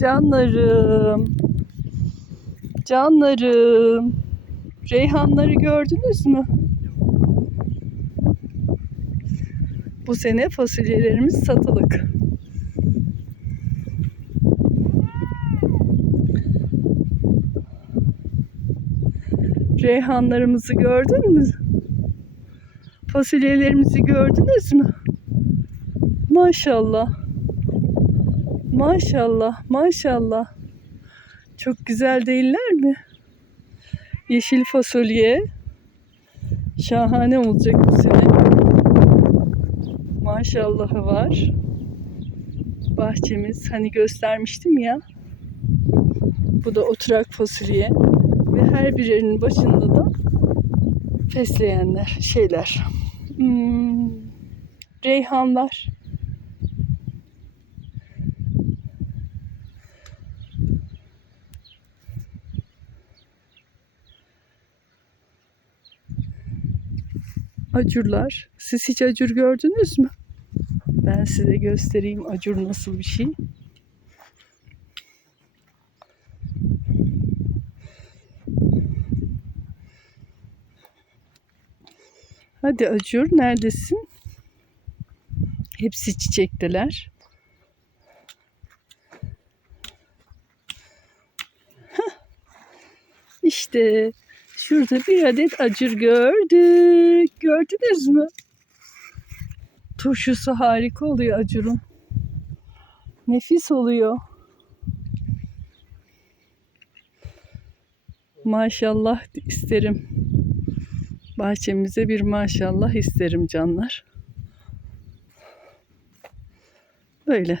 Canlarım. Canlarım. Reyhanları gördünüz mü? Bu sene fasulyelerimiz satılık. Reyhanlarımızı gördün mü? Fasulyelerimizi gördünüz mü? Maşallah. Maşallah, maşallah. Çok güzel değiller mi? Yeşil fasulye. Şahane olacak bu sene. Maşallahı var. Bahçemiz hani göstermiştim ya. Bu da oturak fasulye. Ve her birinin başında da fesleğenler, şeyler. Hmm, reyhanlar. Acurlar. Siz hiç acur gördünüz mü? Ben size göstereyim acur nasıl bir şey. Hadi acur neredesin? Hepsi çiçekteler. İşte şurada bir adet acur gördük. Gördünüz mü? Turşusu harika oluyor acurun. Nefis oluyor. Maşallah isterim. Bahçemize bir maşallah isterim canlar. Böyle.